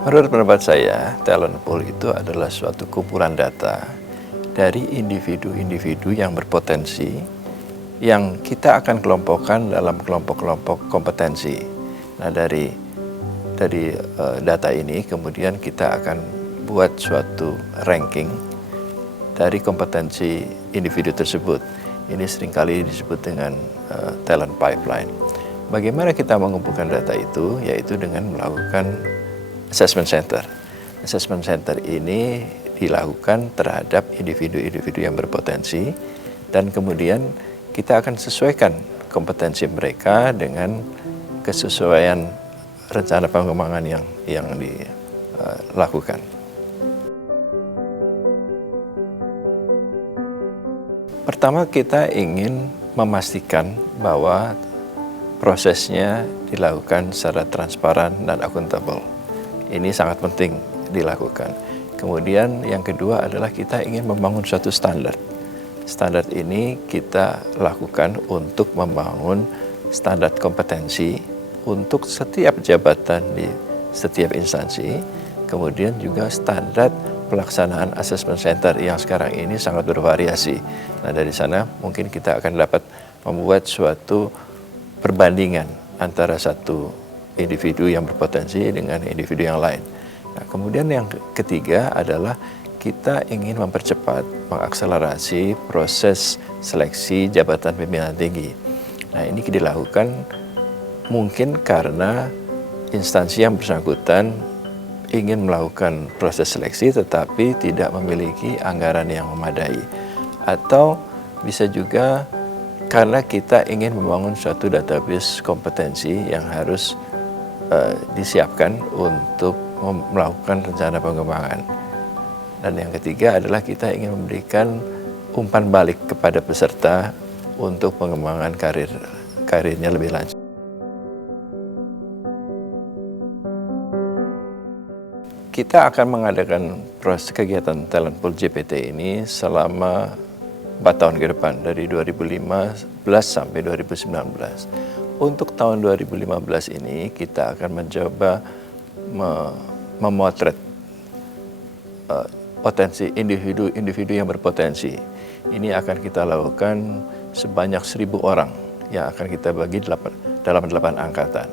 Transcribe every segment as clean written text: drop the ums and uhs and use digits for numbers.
Menurut pendapat saya, talent pool itu adalah suatu kumpulan data dari individu-individu yang berpotensi yang kita akan kelompokkan dalam kelompok-kelompok kompetensi. Nah, dari data ini kemudian kita akan buat suatu ranking dari kompetensi individu tersebut. Ini seringkali disebut dengan talent pipeline. Bagaimana kita mengumpulkan data itu? Yaitu dengan melakukan assessment center. Assessment center ini dilakukan terhadap individu-individu yang berpotensi dan kemudian kita akan sesuaikan kompetensi mereka dengan kesesuaian rencana pengembangan yang dilakukan. Pertama, kita ingin memastikan bahwa prosesnya dilakukan secara transparan dan akuntabel. Ini sangat penting dilakukan. Kemudian yang kedua adalah kita ingin membangun suatu standar. Standar ini kita lakukan untuk membangun standar kompetensi untuk setiap jabatan di setiap instansi. Kemudian juga standar pelaksanaan assessment center yang sekarang ini sangat bervariasi. Nah, dari sana mungkin kita akan dapat membuat suatu perbandingan antara satu individu yang berpotensi dengan individu yang lain. Nah, kemudian yang ketiga adalah kita ingin mempercepat, mengakselerasi proses seleksi jabatan pimpinan tinggi. Nah, ini dilakukan mungkin karena instansi yang bersangkutan ingin melakukan proses seleksi tetapi tidak memiliki anggaran yang memadai. Atau bisa juga karena kita ingin membangun suatu database kompetensi yang harus disiapkan untuk melakukan rencana pengembangan. Dan yang ketiga adalah kita ingin memberikan umpan balik kepada peserta untuk pengembangan karirnya lebih lanjut. Kita akan mengadakan proses kegiatan Talent Pool JPT ini selama 4 tahun ke depan, dari 2015 sampai 2019. Untuk tahun 2015 ini kita akan mencoba memotret potensi individu yang berpotensi. Ini akan kita lakukan sebanyak 1.000 orang yang akan kita bagi dalam 8 angkatan.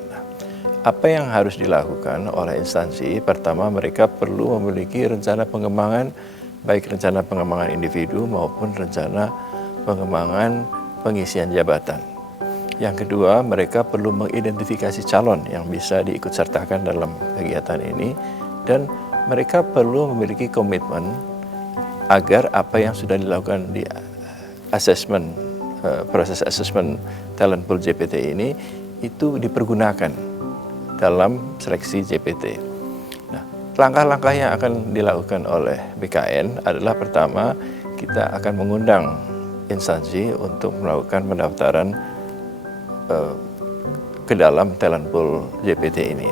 Apa yang harus dilakukan oleh instansi? Pertama, mereka perlu memiliki rencana pengembangan, baik rencana pengembangan individu maupun rencana pengembangan pengisian jabatan. Yang kedua, mereka perlu mengidentifikasi calon yang bisa diikutsertakan dalam kegiatan ini, dan mereka perlu memiliki komitmen agar apa yang sudah dilakukan di proses assessment Talent Pool JPT ini itu dipergunakan dalam seleksi JPT. Nah, langkah-langkah yang akan dilakukan oleh BKN adalah pertama, kita akan mengundang instansi untuk melakukan pendaftaran ke dalam Talent Pool JPT ini.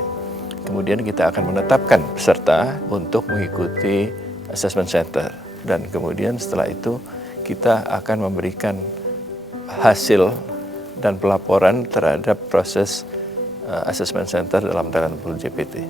Kemudian kita akan menetapkan peserta untuk mengikuti assessment center. Dan kemudian setelah itu kita akan memberikan hasil dan pelaporan terhadap proses assessment center dalam Talent Pool JPT.